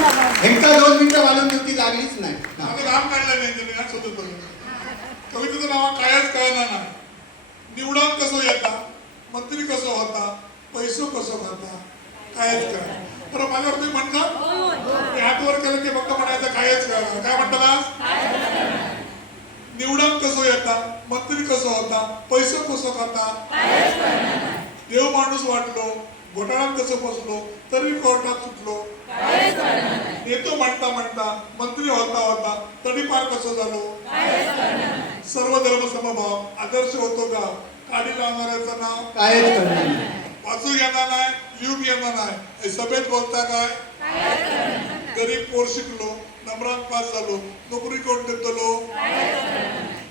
एकदा 2 मिनिटं वाढून ती लागलीच नाही. आता काम काढलं नाही तुम्ही हा शोधत बघा. कवितेचं नाव कायच कळणार नाही. निवडून कसं येता, मंत्री कसं होता, पैसो कसं खाता, कायच कळणार. बरं माझ्यावर तुम्ही म्हणता मी हात वर केलं की फक्त म्हणायचं कायच कळणार. काय म्हणता? निवडून कसं येता, मंत्री कसं होता, पैसो कसं खाता, देव माणूस वाटलो, घोटाळ्यात कसं फसलो, तरी कोर्टात सुटलो, येतो म्हणता म्हणता मंत्री होता होता तरी पार कसं झालो, सर्व धर्म समभाव आदर्श होतो गाव, काढी लावणाऱ्याचं नाव कायच करणार नाही. वाचू येणार नाही, लिहून येणार नाही, सभेत बोलता काय, गरीब पोर शिकलो, नंबरात पास झालो, नोकरी कोण देतलो,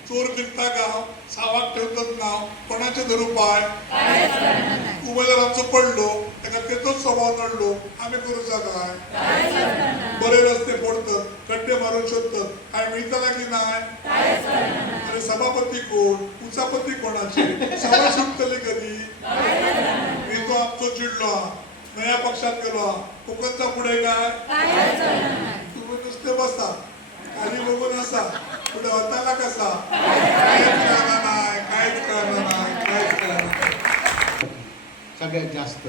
चोर फिरता गाव, सावाक ठेवतात नाव, कोणाचे धरू पाय, उमेदवारांचं पडलो, त्याला तेच स्वभाव नडलो, आम्ही करूचा काय, बरे रस्ते फोडतात, खड्डे मारून शोधतात, काय मिळताना की नाही, अरे सभापती कोण, उचापती कोणाचे, सभा सुटतली कधी, मी तो आमचो चिडलो, नया पक्षात गेलो, कोकणचा पुढे काय, तुम्ही नुसते बसा, खाली बघून असा, पुढे होताना कसा, काहीच कळणार नाही, काहीच कळणार नाही, काहीच कळणार नाही. सगळ्यात जास्त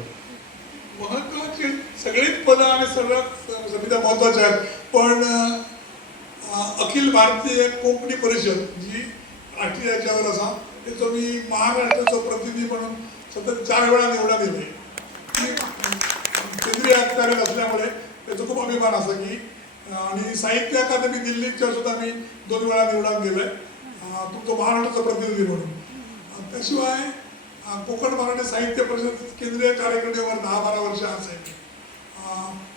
महत्वाची सगळीच पदं आणि सगळ्या समित्या महत्वाच्या आहेत, पण अखिल भारतीय कोंकणी परिषद जी आठवी याच्यावर असा त्याचं मी महाराष्ट्राचं प्रतिनिधी म्हणून सतत 4 वेळा निवडा दिले. केंद्रीय अधिकारी असल्यामुळे त्याचा खूप अभिमान असा की आणि साहित्य अकादमी दिल्लीच्या सुद्धा मी 2 वेळा निवडून गेलोय तुमचं महाराष्ट्राचं प्रतिनिधी म्हणून. त्याशिवाय कोकण मराठी साहित्य परिषद केंद्रीय कार्यकारिणीवर 10-12 वर्ष असायची.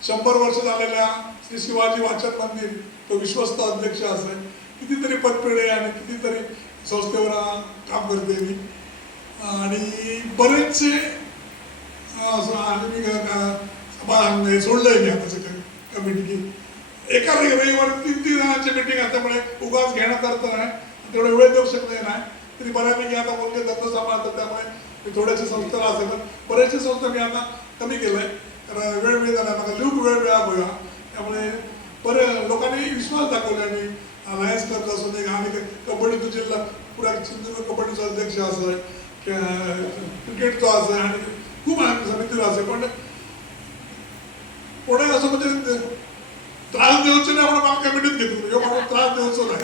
100 वर्ष झालेल्या श्री शिवाजी वाचन मंदिर तो विश्वस्त अध्यक्ष असेल, कितीतरी पदपिढे आणि कितीतरी संस्थेवर काम करते मी आणि बरेचसे मी सोडलंय मी आता कमिटी की एका रविवार 3 जणांची मीटिंग असल्यामुळे उगाच घेण्यात अर्थ नाही, तेवढे वेळ देऊ शकले नाही. तरी बऱ्यापैकी आता मुलगे धंदा सांभाळतात त्यामुळे मी थोड्याशा संस्थेला असेल, पण बऱ्याचशा संस्था मी आता कमी केलंय कारण वेळ मिळत नाही, मला लिहून वेळ मिळावा. त्यामुळे बरे लोकांनी विश्वास दाखवला आणि लायन्स क्लब असून एक आणि कबड्डी जिल्हा पुरा सिंधुदुर्ग कबड्डीचा अध्यक्ष असं क्रिकेटचा असं आणि खूप समितीला असेल, पण पुढे असं म्हणजे त्रास द्यायचं नाही म्हणून मला कमिटीत घेतो म्हणून त्रास द्यायचो नाही,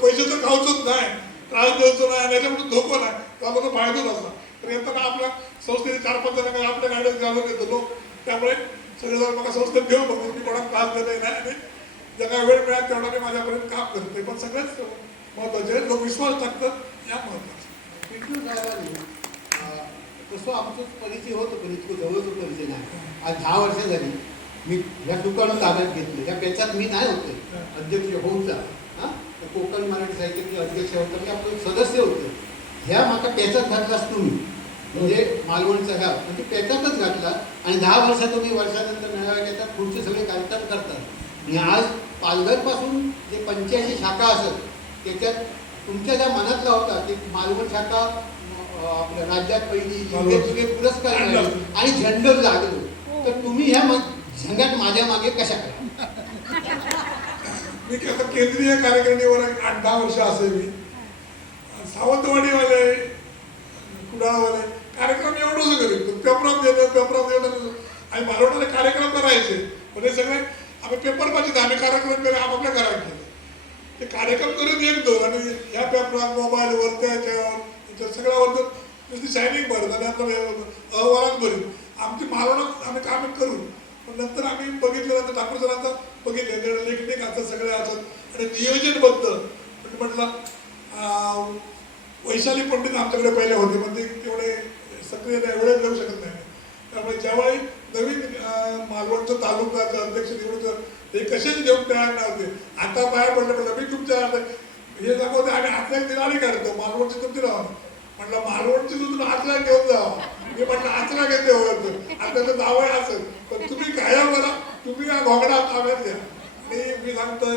पैसे तर खाऊचंच नाही, त्रास द्यायचो नाही, त्याच्यामुळे धोको नाही, त्याला फायदाच असला. तर येताना आपल्या संस्थेने 4-5 जण आपल्या गाड्यात घालून येतो लोक, त्यामुळे सगळेजण मला संस्थेत घेऊन बघून मी कोणाला त्रास देत नाही आणि ज्यांना वेळ मिळाला तेवढा मी माझ्यापर्यंत काम करते. पण सगळ्यात महत्वाचे लोक विश्वास टाकतात या महत्वाचं. तसं आमचं परिचय होतो पण इतकं जवळचं परिचय नाही. आज 10 वर्ष झाली मी ह्या दुकानं ताब्यात घेतलं, त्या पेचात मी नाही होते अध्यक्ष होऊचा, कोकण मराठी साहित्याचे अध्यक्ष होता, मी आपलं सदस्य होते. ह्या माका पेचात घातलाच तुम्ही, म्हणजे मालवणचा ह्या म्हणजे पेचातच घातला आणि 10 वर्षात तुम्ही वर्षानंतर मेळाव्या घेतात, पुढचे सगळे कार्यक्रम करतात. आणि आज पालघरपासून जे 85 शाखा असत त्याच्यात तुमच्या ज्या मनातला होता ते मालवण शाखा आपल्या राज्यात पहिली पुरस्कार आणि झेंडर लागलो, तर तुम्ही ह्या झंगात माझ्या मागे कशा करा? मी आता केंद्रीय कार्यकारिणीवर 8-10 वर्ष असेल. मी सावंतवाडीवाले कुडाळवाले कार्यक्रम एवढंच करीत पेपरात देणं आणि मालवणारे कार्यक्रम करायचे, म्हणजे सगळे आम्ही पेपर पाहिजे आम्ही कार्यक्रम केले आपापल्या घरात केले, ते कार्यक्रम करून येतो आणि ह्या पेपरात मोबाईलवर त्याच्यावर सगळ्यावर नुसती शायनिंग भरत आणि आपलं अहवालात भरीत आमची मालवणात आम्ही काम करू. पण नंतर आम्ही बघितलं ठाकूर सरांचं बघितलं लेखनिक असतात सगळे असतात आणि नियोजनबद्ध म्हटलं वैशाली पंडित आमच्याकडे पहिले होते, पण ते तेवढे सक्रिय वेळेत देऊ शकत नाही. त्यामुळे ज्यावेळी नवीन मालवणचं तालुक्याचं अध्यक्ष निवडून ते कशाच घेऊन तयार नव्हते. आता बाहेर पडलं मी तुमच्या हे दाखवते आणि आतल्या दिलारी काढतो मालवणची तुमची राहा म्हटलं मालवणची तुम्ही आतला घेऊन जावं. मी म्हटलं आचरा घेते होतं आपल्याला दावा असेल पण तुम्ही काय बघा तुम्ही या घोगडा ताब्यात घ्या. आणि मी सांगतोय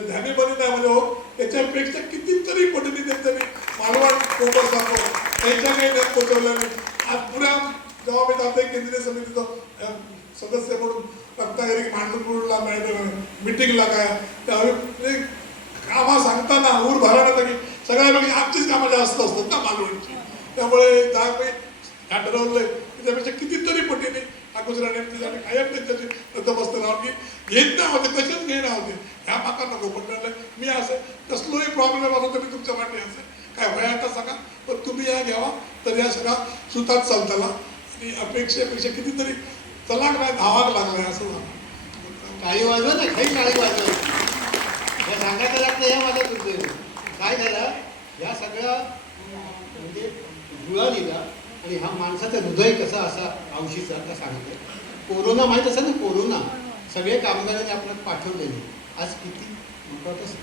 ध्यानी बनी नाही म्हणजे हो त्याच्यापेक्षा कितीतरी पटीने त्यांनी मालवण कोपर सांगतो त्यांच्या काही नाही पोचवलं. आज पुऱ्या जेव्हा मी जाते केंद्रीय समितीचं सदस्य म्हणून रत्नागिरी मांडूरला मिटिंगला काय त्या कामा सांगताना ऊर भरायला की सगळ्यापैकी आमचीच कामं जास्त असतात ना मालवणची. त्यामुळे ह्या ठरवलंय त्यापेक्षा कितीतरी पटीने हा गुजरात आणि कायम त्यांच्याशी नतमस्त राहून की घेत नाही होते कशाच घेणं होते ह्या माका नको. पण मी असं कसलोही प्रॉब्लेम असो तर मी तुमच्या मागे असेल काय वया आता सांगा पण तुम्ही या घ्यावा तर या सगळा सुतात चालताला आणि अपेक्षेपेक्षा कितीतरी तलाक नाही धावाक लागलाय असं टाळी वाजवा ना काही टाळी वाजवा हे सांगायचं लागतं या माझ्या तुमचं काय झालं या सगळ्या म्हणजे जुळा दिला आणि हा माणसाचं हृदय कसा असा औषधीचा का सांगतोय. कोरोना माहीत असेल ना कोरोना सगळे कामगारांनी आपल्याला पाठवलेले आज किती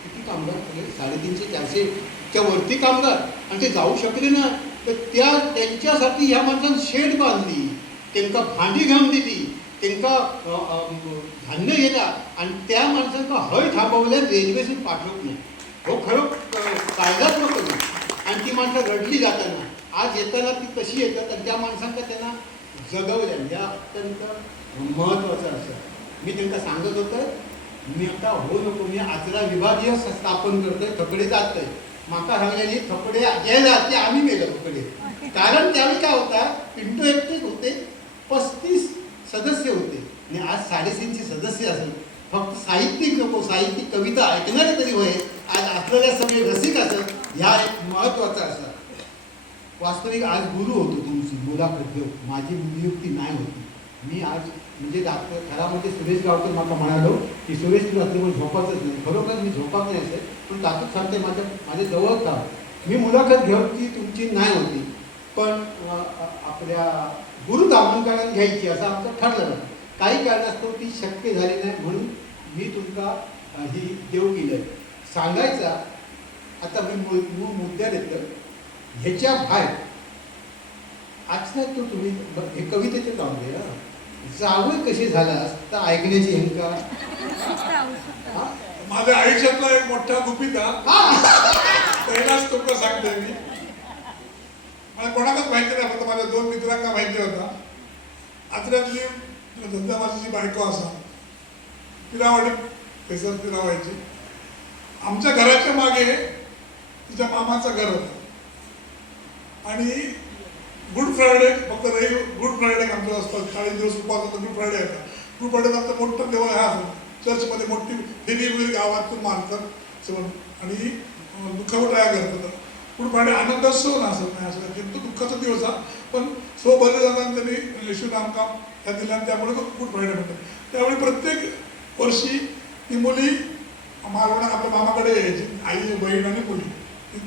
किती कामगार सगळे 350-400च्या वरती कामगार आणि ते जाऊ शकले ना तर त्यांच्यासाठी ह्या माणसानं शेड बांधली त्यांना भांडी घेऊन दिली त्यांना धान्य गेला आणि त्या माणसांना हय थांबवल्या रेल्वेतून पाठवत नाही. हो खरं कायदात्मक आणि ती माणसं रडली जाताना आज येताना ती कशी येतात आणि त्या माणसांना त्यांना जगवल्या या अत्यंत महत्त्वाचं असं मी त्यांना सांगत होतं. मी आता हो नको मी आचरा विभागीय स्थापन करतोय थकडे जातोय माका सांगल्याने थकडे गेला की आम्ही मेलो थकडे कारण त्यावेळी काय होता पिंटो एकटेच होते 35 सदस्य होते आणि आज 350 सदस्य असेल फक्त साहित्यिक नको साहित्यिक कविता ऐकणारे तरी होय आज असलेल्या सगळे रसिक असत ह्या एक महत्त्वाचा असा वास्तविक आज गुरु होतो तुमची मुलाखत घेऊ माझी नियुक्ती नाही होती. मी आज म्हणजे घरामध्ये सुरेश गावकर मला म्हणालो की सुरेश तू रात्रीवर झोपायचंच नाही खरोखर मी झोपात नाही असेल पण तातून सांगते माझ्या जवळ का मी मुलाखत घेऊन तुमची नाही होती पण आपल्या गुरु दामनकरांनी घ्यायची असं आमचं ठरलं काही कारणास्तव ती शक्य झाली नाही म्हणून मी तुमका ही देव केलं सांगायचा. आता मी मुद्द्यात येतं ह्याच्या बाहेर आजच्या तो तुम्ही हे कवितेचे लावले जावं कशी झाला तर ऐकण्याची हिंका माझ्या आयुष्यातला एक मोठा गुपिता पहिलाच तुमचं सांगतोय मी मला कोणालाच माहिती नाही फक्त माझ्या 2 मित्रांना माहिती होता. आचऱ्यातली धंदामाची जी बायको असा तिला पेसर ती राहायची आमच्या घराच्या मागे तिच्या मामाचं घर होतं आणि गुड फ्रायडे फक्त गुड फ्रायडे आमचं असतं 40 दिवस उपास होता गुड फ्रायडे होता. गुड फ्रायडे आमचं मोठं देव हा असतो चर्चमध्ये मोठी फेरी वगैरे गावातून मारतात आणि दुःखावर तयार करतात. गुड फ्रायडे आनंदोत्सव नसत नाही असं तो दुःखाचा दिवस हा पण सो बरे जाताना त्यांनी येशू नामकाम ह्या दिल्या त्यामुळे गुड फ्रायडे म्हणतात. त्यावेळी प्रत्येक वर्षी ती मुली मालवणात आपल्या मामाकडे यायची आई बहीण आणि मुली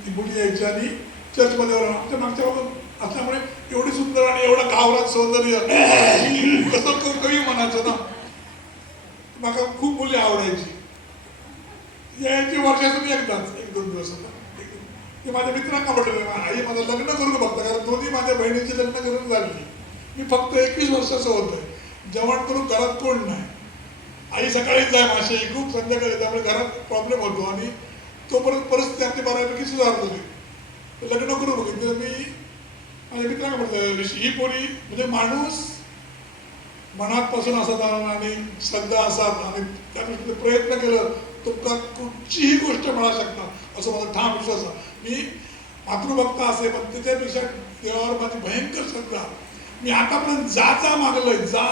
ती मुली यायची आणि चर्चमध्ये आमच्या मागच्या बाबत असल्यामुळे एवढी सुंदर आणि एवढं गावरात सौंदर्य कसं कवी म्हणायचं ना मला खूप मुली आवडायची. यायची वर्षातून एकदाच 1-2 दिवस ते माझ्या मित्रांना म्हटलं आई माझं लग्न करून बघतं कारण दोन्ही माझ्या बहिणीची लग्न करून झाली. मी फक्त 21 वर्षाचं होतोय जेवण करून घरात कोण नाही. आई सकाळीच जाय मासे खूप संध्याकाळी त्यामुळे घरात प्रॉब्लेम होतो आणि तोपर्यंत परिस्थिती आमची बऱ्यापैकी सुधारत होती. लग्न करून बघितलं मी माझ्या मित्रांना म्हटलं ही पोरी म्हणजे माणूस मनापासून असत आणि श्रद्धा असतात आणि त्या दृष्टीने प्रयत्न केलं तुमका कुठचीही गोष्ट मिळू शकता असं माझा ठाम विश्वास आहे. मी मातृभक्त असे पण त्याच्यापेक्षा देवावर माझी भयंकर श्रद्धा. मी आतापर्यंत जा मागलोय जा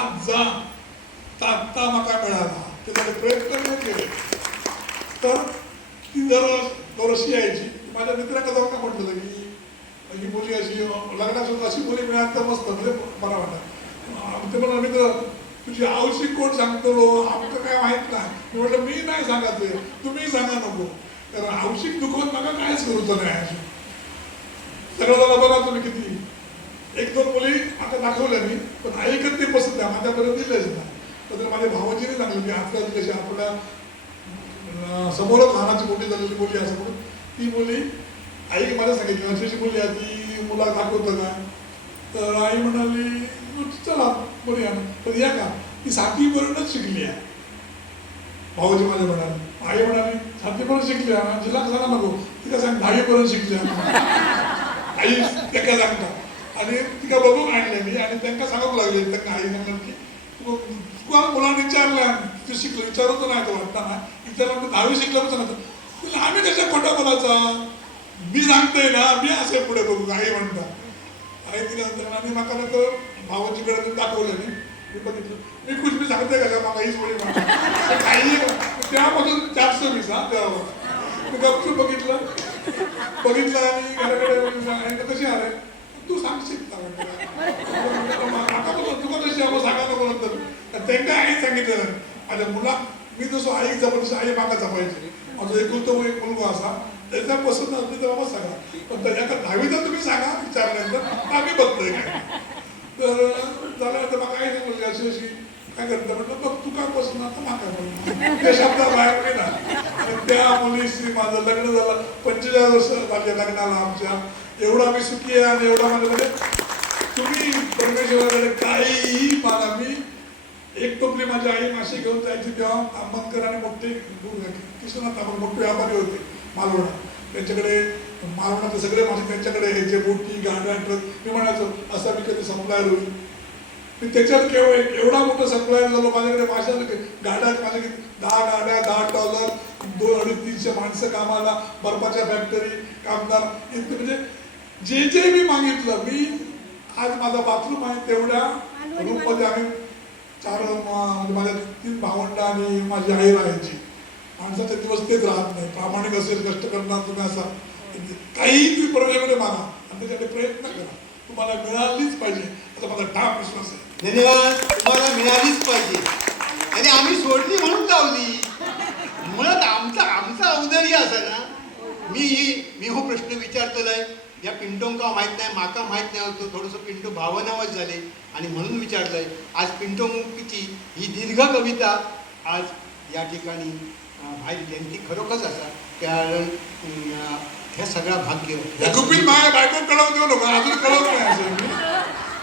ता माका मिळाला त्यासाठी प्रयत्न नाही केले. तर ती दरवर्षी यायची. माझ्या मित्रांना जाऊन का म्हटलं की ही मुली अशी लग्नासुद्धा अशी मुली मिळाली तर मस्त म्हणजे मला वाटतं ते म्हणा मित्र तुझी आवशी कोण सांगतो आमचं काय माहित नाही. मी म्हटलं मी नाही सांगायचं तुम्ही सांगा नको कारण आवशिक दुखवत नका कायच करूचं नाही अशी सर्वजण बघा तुम्ही किती 1-2 मुली आता दाखवल्या मी पण ऐकत ते पसंत आहे माझ्यापर्यंत दिलेच नाही. तर माझ्या भावाजीने सांगलं की आपल्या कशी आपल्या समोरच लहानाची मोठी झालेली मुली असं म्हणून ती मुली आई मला सांगितली अशी मुली आहे ती मुला दाखवतं का तर आई म्हणाली चला बरी तर या का ती 7वीपर्यंतच शिकली आहे. भाऊजी माझे म्हणाले आई म्हणाली 7वीपर्यंत शिकली आहे जिल्हा सांगा नको ती का सांग 10वीपर्यंत शिकली आई त्या काय सांगता आणि ती का बघून आणले मी आणि त्यांना सांगावं लागले त्यांना आई सांगणार की चुका मुलांनी विचारल्या तू शिकलो विचारतो नाही तो वाटताना विचारला 10वी शिकलं पण सांगतो आम्ही कशा खोटा बोलायचा मी सांगतोय ना मी असे पुढे बघू आई म्हणतात आई दिल्यानंतर आणि माका तर भावाची कडे दाखवलं मी बघितलं मी खुश मी सांगते का मला हीच मुली काही त्यापासून 420 हा तेव्हा गपचूप बघितलं आणि घराकडे कशी आले तू सांगशील तुका कशी आपण सांगायला नको नंतर त्यांना आई सांगितलं माझ्या मुला मी जसं आई जबरदस्त आई मागा जपायची माझं एकुलतो एक मुलगा असा त्याचा पसंत असली तर बाबा सांगा पण त्याच्या 10वीचा तुम्ही सांगा विचारल्यानंतर आम्ही बघतोय काय तर झालं तर मग काय नाही बोलली अशी अशी काय करतं म्हटलं बघ तू काय पसंत आता माका बोल त्या शब्दा बाहेर गेला आणि त्या मुलीशी माझं लग्न झालं 45 वर्ष झाले लग्नाला आमच्या एवढा मी सुखी आहे आणि एवढा माझं म्हणजे तुम्ही परमेश्वराकडे काहीही मागा मी एक टोपली माझी आई मासे घेऊन जायची तेव्हा तांबनकर आणि मोठे कृष्णनाथ तांबन मोठे व्यापारी होते मालवणात त्यांच्याकडे मालवणाचे सगळे मासे त्यांच्याकडे यायचे बोटी गाड्या ट्रक मी म्हणायचो असा मी कधी सप्लायर होईल मी त्याच्यात एवढा मोठा सप्लायर झालो माझ्याकडे माशा गाड्या माझ्याकडे 10 गाड्या 10 डॉलर 200-300 माणसं कामाला बर्फाच्या फॅक्टरी कामदार इतके म्हणजे जे जे मी मागितलं मी आज माझा बाथरूम आहे तेवढ्या रूममध्ये आम्ही 4 माझ्या 3 भावंड आणि माझी आई राहायची माणसाचे दिवस तेच राहत नाही प्रामाणिक असेल कष्ट करणार तुम्ही असा काही तुम्ही परमेश्वराकडे मागा आणि त्याच्याकडे प्रयत्न करा तुम्हाला मिळालीच पाहिजे असा माझा ठाम विश्वास आहे धन्यवाद तुम्हाला मिळालीच पाहिजे आणि आम्ही सोडली म्हणून लावली मुळात आमचा औदार्य असा ना मी हो प्रश्न विचारतोय या पिंटोंका माहीत नाही माका माहीत नाही होतो थोडंसं पिंटो भावनावच झाले आणि म्हणून विचारलंय आज पिंटो मुक्तीची ही दीर्घ कविता आज या ठिकाणी भाई जयंती खरोखरच असा कारण हे सगळा भाग्य गुपित माझ्या बायको कळवून देऊ नका अजून कळवत नाही असं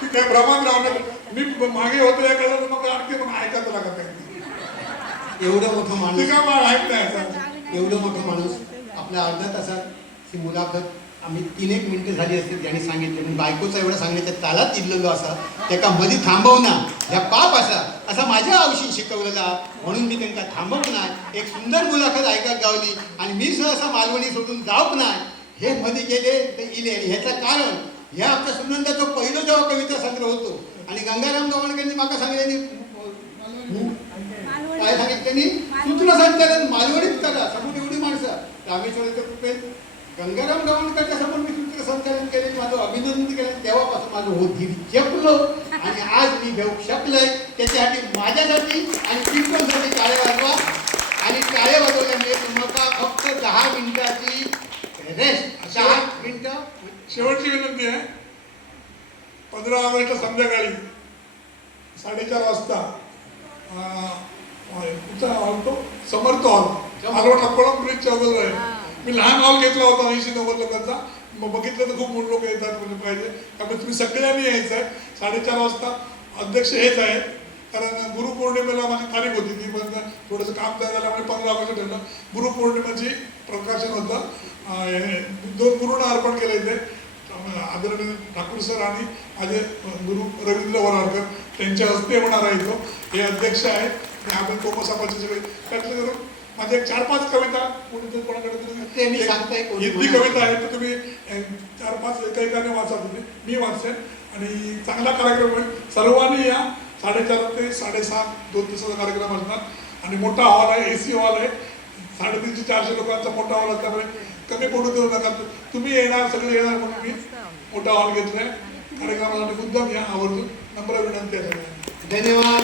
मी काय भ्रमात राहणार मी मागे होतो या कळलं मग आणखी मग ऐकायचं लागत नाही एवढं मोठं माणूस ऐकत नाही एवढं मोठं माणूस आपल्या अर्ध्या तासात ही मुलाखत आम्ही 3-1 मिनिटं झाली असतील त्यांनी सांगितले पण बायकोचा एवढं सांगण्याच्या तालात इल्लेलो असा त्याका मध्ये थांबवना ह्या पाप असा माझ्या आयुष्यात शिकवलेला म्हणून मी त्यांना थांबवत नाही एक सुंदर मुलाखत ऐकायला गावली आणि मी सहसा मालवणी सोडून जाऊक नाही हे मध्ये गेले ते इले आणि ह्याचं कारण ह्या आमच्या सुनंदाचा पहिला जेव्हा कविता संग्रह होतो आणि गंगाराम गवणकरांनी माका सांगितले काय सांगितले सूत्रसंचालन मालवणीत करा समोर एवढी माणसं रामेश्वराच्या कृपेत गंगाराम गवणकरच्या समोर मी सूत्रसंचालन केले माझं अभिनंदन केलं तेव्हापासून माझं हो धीर जपलो आणि आज मी घेऊ शकलोय त्याच्यासाठी माझ्यासाठी आणि पिंटोसाठी टाळे वाजवा आणि टाळे वाजवल्यामुळे तुम्हाला फक्त 10 मिनिटाची रेस्ट 10 मिनिटं शेवटची विनंती आहे 15 ऑगस्ट संध्याकाळी 4:30 वाजता कुठचा हॉल तो समर्थ हॉल मालवण अप्पळम ब्रिजच्या अगोदर आहे मी लहान हॉल घेतला होता 80-90 लोकांचा मग बघितलं तर खूप लोक येतात म्हणजे पाहिजे त्यामुळे तुम्ही सगळ्यांनी यायचं आहे 4:30 वाजता अध्यक्ष हेच आहेत कारण गुरुपौर्णिमेला माझी तारीख होती ती पण थोडंसं काम झाल्यामुळे 15 ऑगस्ट ठरलं गुरुपौर्णिमेची प्रकाशन होतं 2 गुरुंना अर्पण केलं इथे आदरणीय ठाकूर सर आणि माझे गुरु रवींद्र वराडकर त्यांच्या हस्ते होणार आहे तो हे अध्यक्ष आहेत आणि आपण कोमल समाजाचे सगळे त्यातलं करून माझे 4-5 कविता कोणाकडे मी सांगताय हिंदी कविता आहे तर तुम्ही 4-5 एकाने वाचा तुम्ही मी वाचेन आणि चांगला कार्यक्रम होईल सर्वांनी या 4:30 ते 6:30 2 तासाचा कार्यक्रम असणार आणि मोठा हॉल आहे AC हॉल आहे 350-400 लोकांचा मोठा हॉल असल्यामुळे कमी पडू देऊ नका तुम्ही येणार सगळे येणार म्हणून मी मोठा हॉल घेतलाय कार्यक्रमासाठी मुद्दाम या आवर्जून नम्र विनंती आहे धन्यवाद